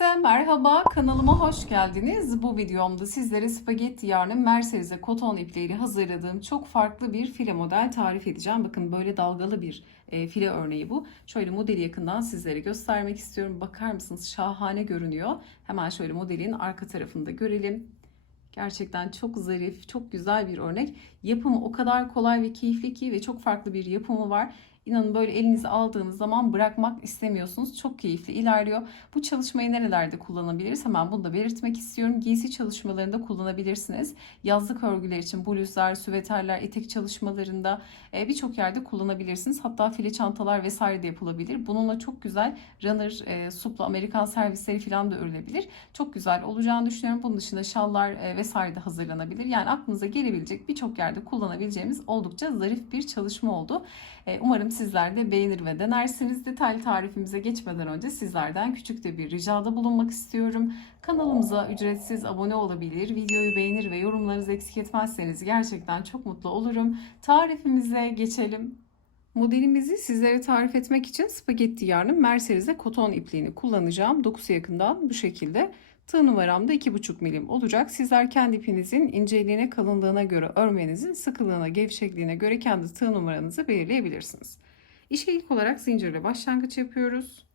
Herkese merhaba, kanalıma hoş geldiniz. Bu videomda sizlere spagetti yarnın Mercerize koton ipliğiyle hazırladığım çok farklı bir file model tarif edeceğim. Bakın böyle dalgalı bir e, file örneği bu. Şöyle modeli yakından sizlere göstermek istiyorum. Bakar mısınız? Şahane görünüyor. Hemen şöyle modelin arka tarafını da görelim. Gerçekten çok zarif, çok güzel bir örnek. Yapımı o kadar kolay ve keyifli ki ve çok farklı bir yapımı var. İnanın böyle elinize aldığınız zaman bırakmak istemiyorsunuz. Çok keyifli ilerliyor. Bu çalışmayı nerelerde kullanabiliriz? Hemen bunu da belirtmek istiyorum. Giysi çalışmalarında kullanabilirsiniz. Yazlık örgüler için bluzlar, süveterler, etek çalışmalarında e, birçok yerde kullanabilirsiniz. Hatta file çantalar vesaire de yapılabilir. Bununla çok güzel runner, e, supla, Amerikan servisleri falan da örülebilir. Çok güzel olacağını düşünüyorum. Bunun dışında şallar e, vesaire de hazırlanabilir. Yani aklınıza gelebilecek birçok yerde kullanabileceğimiz oldukça zarif bir çalışma oldu. Umarım sizler de beğenir ve denersiniz. Detaylı tarifimize geçmeden önce sizlerden küçük de bir ricada bulunmak istiyorum. Kanalımıza ücretsiz abone olabilir, videoyu beğenir ve yorumlarınızı eksik etmezseniz gerçekten çok mutlu olurum. Tarifimize geçelim. Modelimizi sizlere tarif etmek için spagetti yarnın Mercerize koton ipliğini kullanacağım. Dokusu yakından bu şekilde. Tığ numaram da 2,5 milim olacak. Sizler kendi ipinizin inceliğine, kalınlığına göre örmenizin sıkılığına, gevşekliğine göre kendi tığ numaranızı belirleyebilirsiniz. İşe ilk olarak zincirle başlangıç yapıyoruz.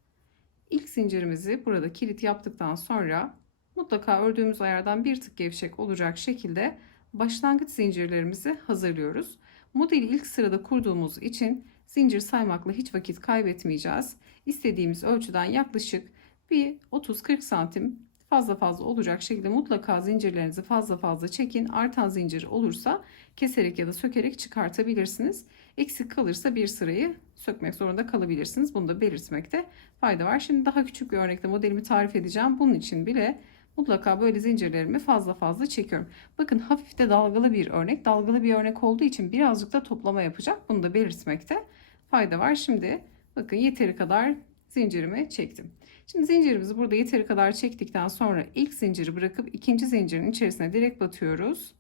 İlk zincirimizi burada kilit yaptıktan sonra mutlaka ördüğümüz ayardan bir tık gevşek olacak şekilde başlangıç zincirlerimizi hazırlıyoruz. Modeli ilk sırada kurduğumuz için zincir saymakla hiç vakit kaybetmeyeceğiz. İstediğimiz ölçüden yaklaşık bir 30-40 santim fazla fazla olacak şekilde mutlaka zincirlerinizi fazla fazla çekin. Artan zincir olursa keserek ya da sökerek çıkartabilirsiniz. Eksik kalırsa bir sırayı sökmek zorunda kalabilirsiniz. Bunu da belirtmekte fayda var. Şimdi daha küçük bir örnekte modelimi tarif edeceğim. Bunun için bile mutlaka böyle zincirlerimi fazla fazla çekiyorum. Bakın hafif de dalgalı bir örnek. Dalgalı bir örnek olduğu için birazcık da toplama yapacak. Bunu da belirtmekte fayda var. Şimdi bakın yeteri kadar zincirimi çektim. Şimdi zincirimizi burada yeteri kadar çektikten sonra ilk zinciri bırakıp ikinci zincirin içerisine direkt batıyoruz.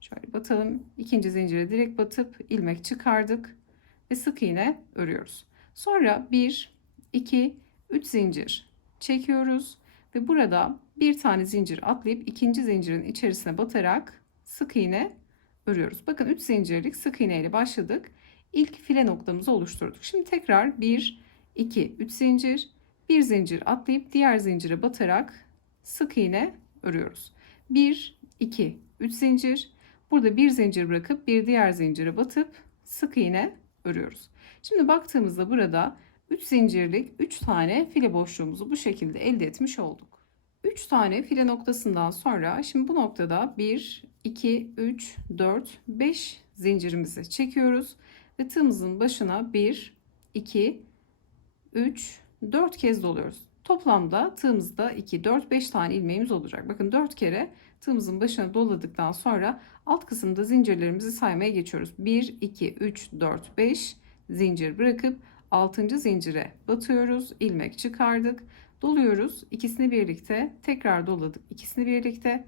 Şöyle batalım. İkinci zincire direkt batıp ilmek çıkardık ve sık iğne örüyoruz. Sonra 1, 2, 3 zincir çekiyoruz ve burada bir tane zincir atlayıp ikinci zincirin içerisine batarak sık iğne örüyoruz. Bakın 3 zincirlik sık iğne ile başladık. İlk file noktamızı oluşturduk. Şimdi tekrar 1, 2, 3 zincir, bir zincir atlayıp diğer zincire batarak sık iğne örüyoruz. 1, 2, 3 zincir. Burada bir zincir bırakıp bir diğer zincire batıp sık iğne örüyoruz. Şimdi baktığımızda burada 3 zincirlik 3 tane file boşluğumuzu bu şekilde elde etmiş olduk. 3 tane file noktasından sonra şimdi bu noktada 1, 2, 3, 4, 5 zincirimizi çekiyoruz ve tığımızın başına 1, 2, 3, 4 kez doluyoruz. Toplamda tığımızda 2, 4, 5 tane ilmeğimiz olacak. Bakın 4 kere tığımızın başına doladıktan sonra alt kısımda zincirlerimizi saymaya geçiyoruz. 1, 2, 3, 4, 5 zincir bırakıp 6. zincire batıyoruz. ilmek çıkardık. Doluyoruz. İkisini birlikte tekrar doladık. İkisini birlikte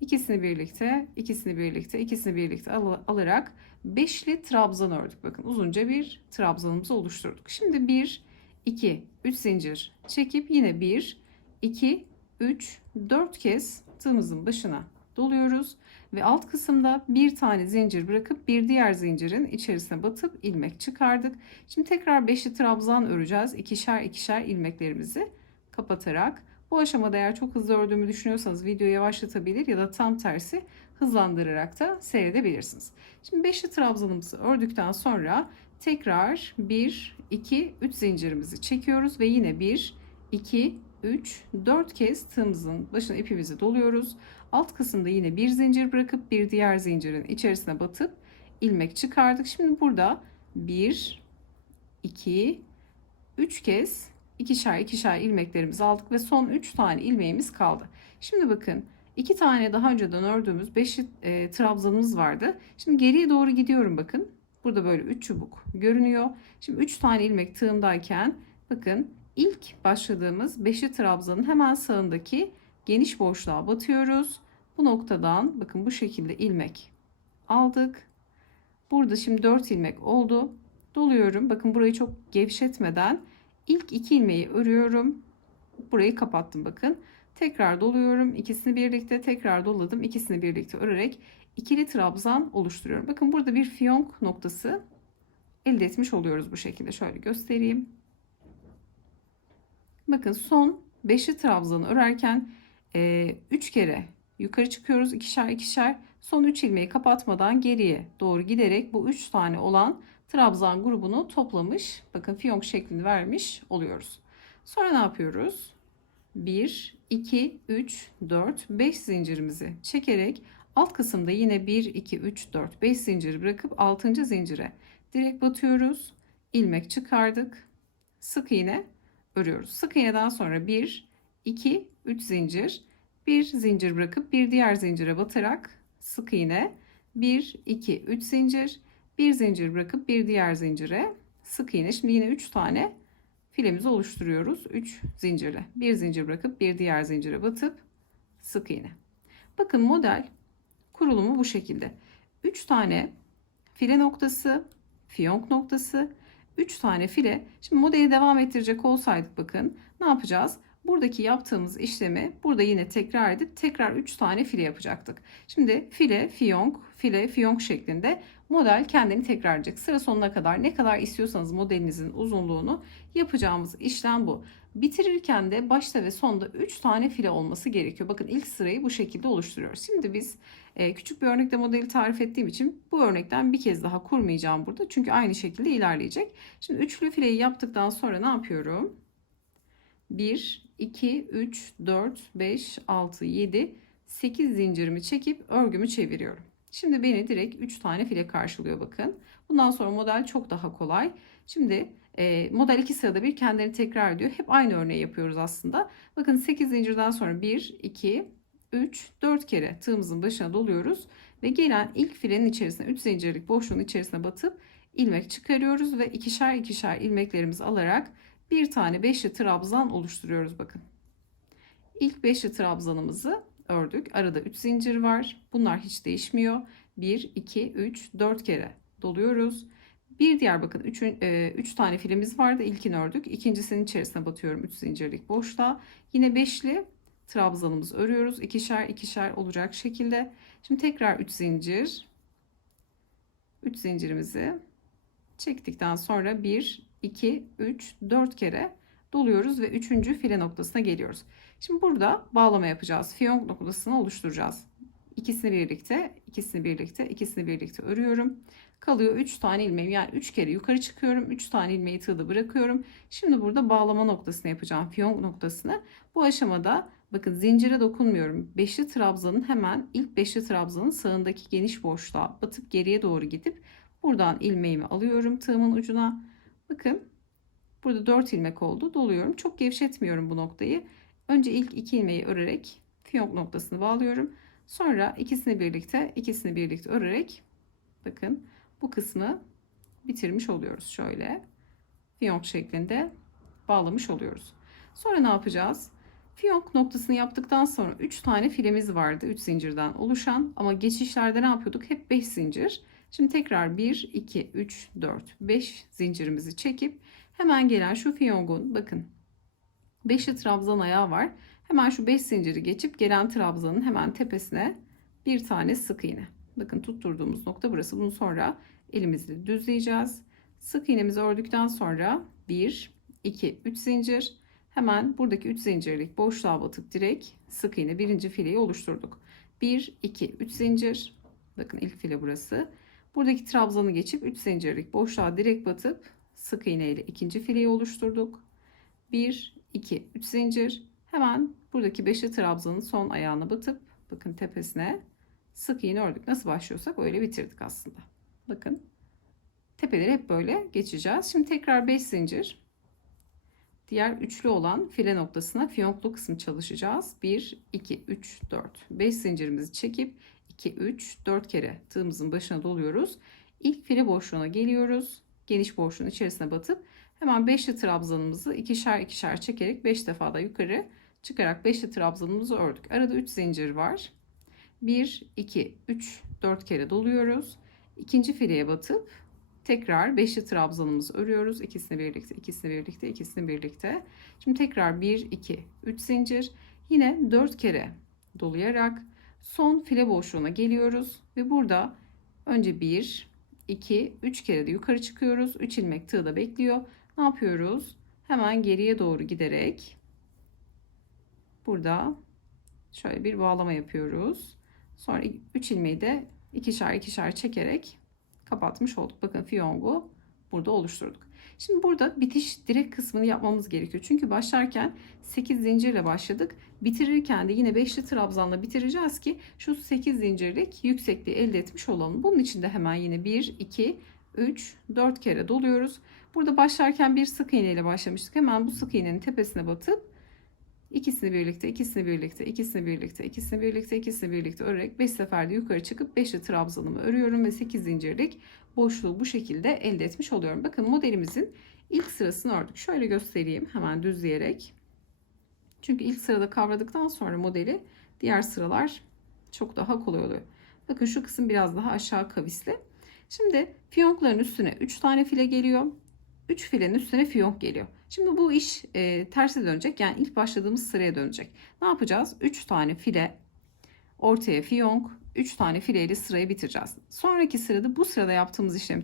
ikisini birlikte, ikisini birlikte, ikisini birlikte al alarak beşli trabzan ördük. Bakın uzunca bir trabzanımızı oluşturduk. Şimdi 1, 2, 3 zincir çekip yine 1, 2, 3, 4 kez tığımızın başına doluyoruz ve alt kısımda bir tane zincir bırakıp bir diğer zincirin içerisine batıp ilmek çıkardık. Şimdi tekrar beşli trabzan öreceğiz. İkişer ikişer ilmeklerimizi kapatarak. Bu aşamada eğer çok hızlı ördüğümü düşünüyorsanız videoyu yavaşlatabilir ya da tam tersi hızlandırarak da seyredebilirsiniz. Şimdi beşli trabzanımızı ördükten sonra tekrar 1, 2, 3 zincirimizi çekiyoruz ve yine 1, 2, 3, 4 kez tığımızın başına ipimizi doluyoruz. Alt kısımda yine bir zincir bırakıp bir diğer zincirin içerisine batıp ilmek çıkardık. Şimdi burada 1, 2, 3 kez ikişer ikişer ilmeklerimizi aldık ve son 3 tane ilmeğimiz kaldı. Şimdi bakın iki tane daha önceden ördüğümüz 5 e, trabzanımız vardı. Şimdi geriye doğru gidiyorum bakın. Burada böyle 3 çubuk görünüyor. Şimdi 3 tane ilmek tığımdayken bakın ilk başladığımız 5'li trabzanın hemen sağındaki geniş boşluğa batıyoruz. Bu noktadan bakın bu şekilde ilmek aldık. Burada şimdi 4 ilmek oldu. Doluyorum. Bakın burayı çok gevşetmeden ilk 2 ilmeği örüyorum. burayı kapattım bakın. Tekrar doluyorum. İkisini birlikte tekrar doladım. İkisini birlikte örerek ikili trabzan oluşturuyorum. Bakın burada bir fiyonk noktası elde etmiş oluyoruz bu şekilde. Şöyle göstereyim. Bakın son beşli trabzanı örerken 3 kere yukarı çıkıyoruz ikişer ikişer. Son 3 ilmeği kapatmadan geriye doğru giderek bu 3 tane olan trabzan grubunu toplamış. Bakın fiyonk şeklini vermiş oluyoruz. Sonra ne yapıyoruz? 1, 2, 3, 4, 5 zincirimizi çekerek alt kısımda yine 1, 2, 3, 4, 5 zincir bırakıp 6. zincire direkt batıyoruz. ilmek çıkardık. Sık iğne örüyoruz. Sık iğneden sonra 1, 2, 3 zincir. Bir zincir bırakıp bir diğer zincire batarak sık iğne 1, 2, 3 zincir. Bir zincir bırakıp bir diğer zincire sık iğne. Şimdi yine 3 tane filemizi oluşturuyoruz. 3 zincirle. Bir zincir bırakıp bir diğer zincire batıp sık iğne. Bakın model kurulumu bu şekilde. 3 tane file noktası, fiyonk noktası, 3 tane file. Şimdi modeli devam ettirecek olsaydık bakın ne yapacağız? Buradaki yaptığımız işlemi burada yine tekrar edip tekrar 3 tane file yapacaktık. Şimdi file, fiyonk, file, fiyonk şeklinde model kendini tekrar edecek. Sıra sonuna kadar ne kadar istiyorsanız modelinizin uzunluğunu yapacağımız işlem bu. Bitirirken de başta ve sonda 3 tane file olması gerekiyor. Bakın ilk sırayı bu şekilde oluşturuyoruz. Şimdi biz e, küçük bir örnekle modeli tarif ettiğim için bu örnekten bir kez daha kurmayacağım burada. Çünkü aynı şekilde ilerleyecek. Şimdi üçlü fileyi yaptıktan sonra ne yapıyorum? 1, 2, 3, 4, 5, 6, 7, 8 zincirimi çekip örgümü çeviriyorum. Şimdi beni direkt 3 tane file karşılıyor bakın. Bundan sonra model çok daha kolay. Şimdi e, model 2 sırada bir kendini tekrar ediyor. Hep aynı örneği yapıyoruz aslında. Bakın 8 zincirden sonra 1, 2, 3, 4 kere tığımızın başına doluyoruz. Ve gelen ilk filenin içerisine 3 zincirlik boşluğun içerisine batıp ilmek çıkarıyoruz. Ve ikişer ikişer ilmeklerimizi alarak bir tane beşli trabzan oluşturuyoruz bakın. İlk beşli trabzanımızı ördük. Arada 3 zincir var. Bunlar hiç değişmiyor. 1, 2, 3, 4 kere doluyoruz. Bir diğer bakın 3 3 tane filimiz vardı. İlkini ördük. İkincisinin içerisine batıyorum 3 zincirlik boşluğa. Yine beşli trabzanımızı örüyoruz. İkişer ikişer olacak şekilde. Şimdi tekrar 3 zincir. 3 zincirimizi çektikten sonra 1 2 3 4 kere doluyoruz ve 3. file noktasına geliyoruz. Şimdi burada bağlama yapacağız. Fiyonk noktasını oluşturacağız. İkisini birlikte, ikisini birlikte, ikisini birlikte örüyorum. Kalıyor 3 tane ilmeğim. Yani 3 kere yukarı çıkıyorum. 3 tane ilmeği tığda bırakıyorum. Şimdi burada bağlama noktasını yapacağım. Fiyonk noktasını. Bu aşamada bakın zincire dokunmuyorum. Beşli trabzanın hemen ilk beşli trabzanın sağındaki geniş boşluğa batıp geriye doğru gidip buradan ilmeğimi alıyorum tığımın ucuna. Bakın burada 4 ilmek oldu. Doluyorum. Çok gevşetmiyorum bu noktayı. Önce ilk 2 ilmeği örerek fiyonk noktasını bağlıyorum. Sonra ikisini birlikte ikisini birlikte örerek bakın bu kısmı bitirmiş oluyoruz. Şöyle fiyonk şeklinde bağlamış oluyoruz. Sonra ne yapacağız? Fiyonk noktasını yaptıktan sonra 3 tane filemiz vardı. 3 zincirden oluşan ama geçişlerde ne yapıyorduk? Hep 5 zincir. Şimdi tekrar 1, 2, 3, 4, 5 zincirimizi çekip hemen gelen şu fiyongun bakın 5'li trabzan ayağı var. Hemen şu 5 zinciri geçip gelen trabzanın hemen tepesine bir tane sık iğne. Bakın tutturduğumuz nokta burası. Bunu sonra elimizle düzleyeceğiz. Sık iğnemizi ördükten sonra 1, 2, 3 zincir. Hemen buradaki 3 zincirlik boşluğa batıp direkt sık iğne birinci fileyi oluşturduk. 1, 2, 3 zincir. Bakın ilk file burası. Buradaki trabzanı geçip 3 zincirlik boşluğa direkt batıp sık iğne ile ikinci fileyi oluşturduk. 1, 2, 3 zincir. Hemen buradaki beşli trabzanın son ayağına batıp bakın tepesine sık iğne ördük. Nasıl başlıyorsak öyle bitirdik aslında. Bakın tepeleri hep böyle geçeceğiz. Şimdi tekrar 5 zincir. Diğer üçlü olan file noktasına fiyonklu kısım çalışacağız. 1, 2, 3, 4. 5 zincirimizi çekip 2, 3, 4 kere tığımızın başına doluyoruz. İlk file boşluğuna geliyoruz. Geniş boşluğun içerisine batıp hemen beşli trabzanımızı ikişer ikişer çekerek 5 defa da yukarı çıkarak beşli trabzanımızı ördük. Arada 3 zincir var. 1, 2, 3, 4 kere doluyoruz. İkinci fileye batıp Tekrar beşli trabzanımızı örüyoruz. İkisini birlikte, ikisini birlikte, ikisini birlikte. Şimdi tekrar 1, 2, 3 zincir. Yine 4 kere dolayarak son file boşluğuna geliyoruz. Ve burada önce 1, 2, 3 kere de yukarı çıkıyoruz. 3 ilmek tığda bekliyor. Ne yapıyoruz? Hemen geriye doğru giderek burada şöyle bir bağlama yapıyoruz. Sonra 3 ilmeği de ikişer ikişer çekerek kapatmış olduk. Bakın fiyongu burada oluşturduk. Şimdi burada bitiş direk kısmını yapmamız gerekiyor. Çünkü başlarken 8 zincirle başladık. Bitirirken de yine 5'li trabzanla bitireceğiz ki şu 8 zincirlik yüksekliği elde etmiş olalım. Bunun için de hemen yine 1, 2, 3, 4 kere doluyoruz. Burada başlarken bir sık iğne ile başlamıştık. Hemen bu sık iğnenin tepesine batıp ikisini birlikte, ikisini birlikte, ikisini birlikte, ikisini birlikte, ikisini birlikte örerek 5 seferde yukarı çıkıp 5'li trabzanımı örüyorum ve 8 zincirlik boşluğu bu şekilde elde etmiş oluyorum. Bakın modelimizin ilk sırasını ördük. Şöyle göstereyim hemen düzleyerek. Çünkü ilk sırada kavradıktan sonra modeli diğer sıralar çok daha kolay oluyor. Bakın şu kısım biraz daha aşağı kavisli. Şimdi fiyonkların üstüne 3 tane file geliyor. 3 filenin üstüne fiyonk geliyor. Şimdi bu iş e, terse dönecek. Yani ilk başladığımız sıraya dönecek. Ne yapacağız? 3 tane file ortaya fiyonk, 3 tane fileyle sırayı bitireceğiz. Sonraki sırada bu sırada yaptığımız işlemi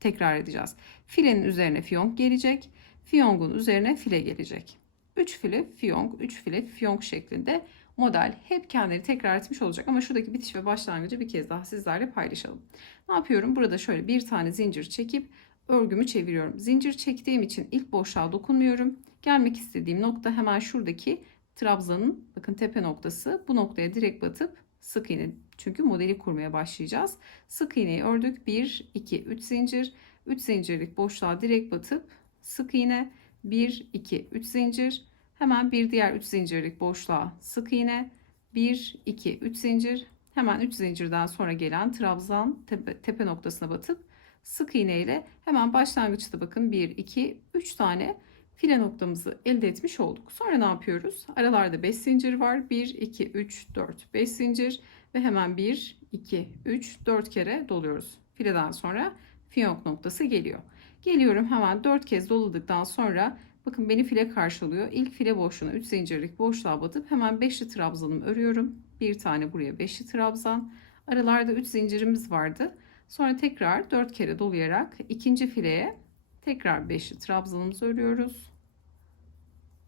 tekrar edeceğiz. Filenin üzerine fiyonk gelecek. Fiyongun üzerine file gelecek. 3 file fiyonk, 3 file fiyonk şeklinde model hep kendini tekrar etmiş olacak. Ama şuradaki bitiş ve başlangıcı bir kez daha sizlerle paylaşalım. Ne yapıyorum? Burada şöyle bir tane zincir çekip örgümü çeviriyorum. Zincir çektiğim için ilk boşluğa dokunmuyorum. Gelmek istediğim nokta hemen şuradaki trabzanın bakın tepe noktası. Bu noktaya direkt batıp sık iğne çünkü modeli kurmaya başlayacağız. Sık iğneyi ördük. 1 2 3 zincir. 3 zincirlik boşluğa direkt batıp sık iğne 1 2 3 zincir. Hemen bir diğer 3 zincirlik boşluğa sık iğne 1 2 3 zincir. Hemen 3 zincirden sonra gelen trabzan tepe, tepe noktasına batıp sık iğne ile hemen başlangıçta bakın 1 2 3 tane file noktamızı elde etmiş olduk. Sonra ne yapıyoruz? Aralarda 5 zincir var. 1 2 3 4 5 zincir ve hemen 1 2 3 4 kere doluyoruz. Fileden sonra fiyonk noktası geliyor. Geliyorum hemen 4 kez doladıktan sonra bakın beni file karşılıyor. İlk file boşluğuna 3 zincirlik boşluğa batıp hemen 5'li trabzanımı örüyorum. Bir tane buraya 5'li trabzan. Aralarda 3 zincirimiz vardı. Sonra tekrar 4 kere dolayarak ikinci fileye tekrar 5'li trabzanımızı örüyoruz.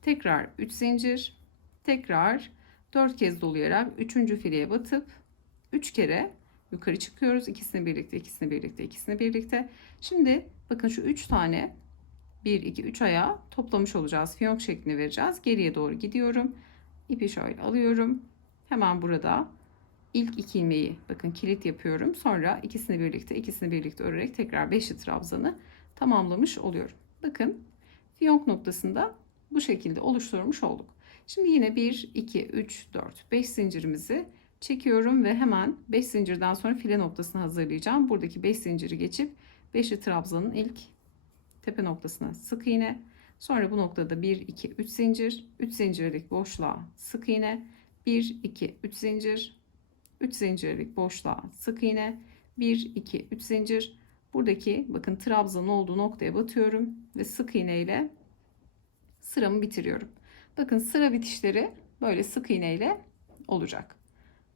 Tekrar 3 zincir. Tekrar 4 kez dolayarak 3. fileye batıp 3 kere yukarı çıkıyoruz. İkisini birlikte, ikisini birlikte, ikisini birlikte. Şimdi bakın şu 3 tane 1 2 3 ayağı toplamış olacağız. Fiyonk şeklini vereceğiz. Geriye doğru gidiyorum. İpi şöyle alıyorum. Hemen burada ilk iki ilmeği bakın kilit yapıyorum. Sonra ikisini birlikte ikisini birlikte örerek tekrar beşli trabzanı tamamlamış oluyorum. Bakın fiyonk noktasında bu şekilde oluşturmuş olduk. Şimdi yine 1 2 3 4 5 zincirimizi çekiyorum ve hemen 5 zincirden sonra file noktasını hazırlayacağım. Buradaki 5 zinciri geçip beşli trabzanın ilk tepe noktasına sık iğne. Sonra bu noktada 1 2 3 zincir, 3 zincirlik boşluğa sık iğne, 1 2 3 zincir, 3 zincirlik boşluğa sık iğne. 1 2 3 zincir. Buradaki bakın trabzanın olduğu noktaya batıyorum ve sık iğne ile sıramı bitiriyorum. Bakın sıra bitişleri böyle sık iğne ile olacak.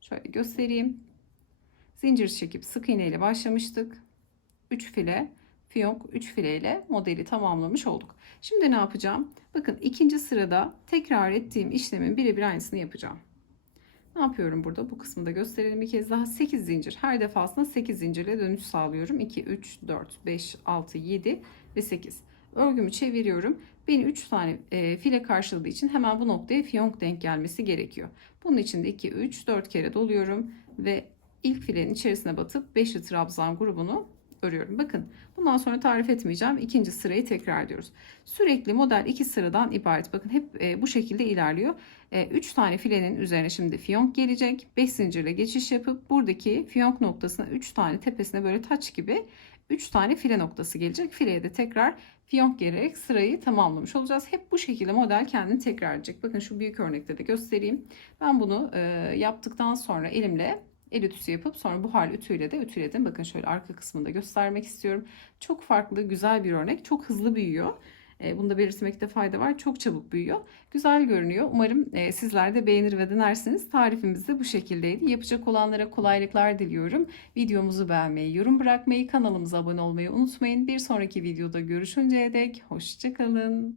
Şöyle göstereyim. Zincir çekip sık iğne ile başlamıştık. 3 file fiyonk 3 file ile modeli tamamlamış olduk. Şimdi ne yapacağım? Bakın ikinci sırada tekrar ettiğim işlemin birebir aynısını yapacağım ne yapıyorum burada? Bu kısmı da gösterelim bir kez daha. 8 zincir. Her defasında 8 zincirle dönüş sağlıyorum. 2, 3, 4, 5, 6, 7 ve 8. Örgümü çeviriyorum. Beni 3 tane e, file karşıladığı için hemen bu noktaya fiyonk denk gelmesi gerekiyor. Bunun için de 2, 3, 4 kere doluyorum ve ilk filenin içerisine batıp 5'li trabzan grubunu örüyorum. Bakın bundan sonra tarif etmeyeceğim. İkinci sırayı tekrar ediyoruz. Sürekli model iki sıradan ibaret. Bakın hep e, bu şekilde ilerliyor. 3 e, tane filenin üzerine şimdi fiyonk gelecek. 5 zincirle geçiş yapıp buradaki fiyonk noktasına 3 tane tepesine böyle taç gibi 3 tane file noktası gelecek. Fileye de tekrar fiyonk gelerek sırayı tamamlamış olacağız. Hep bu şekilde model kendini tekrar edecek. Bakın şu büyük örnekte de göstereyim. Ben bunu e, yaptıktan sonra elimle el ütüsü yapıp sonra buharlı ütüyle de ütüledim. Bakın şöyle arka kısmında göstermek istiyorum. Çok farklı, güzel bir örnek. Çok hızlı büyüyor. E, Bunu da belirtmekte fayda var. Çok çabuk büyüyor. Güzel görünüyor. Umarım e, sizler de beğenir ve denersiniz. Tarifimiz de bu şekildeydi. Yapacak olanlara kolaylıklar diliyorum. Videomuzu beğenmeyi, yorum bırakmayı, kanalımıza abone olmayı unutmayın. Bir sonraki videoda görüşünceye dek hoşçakalın.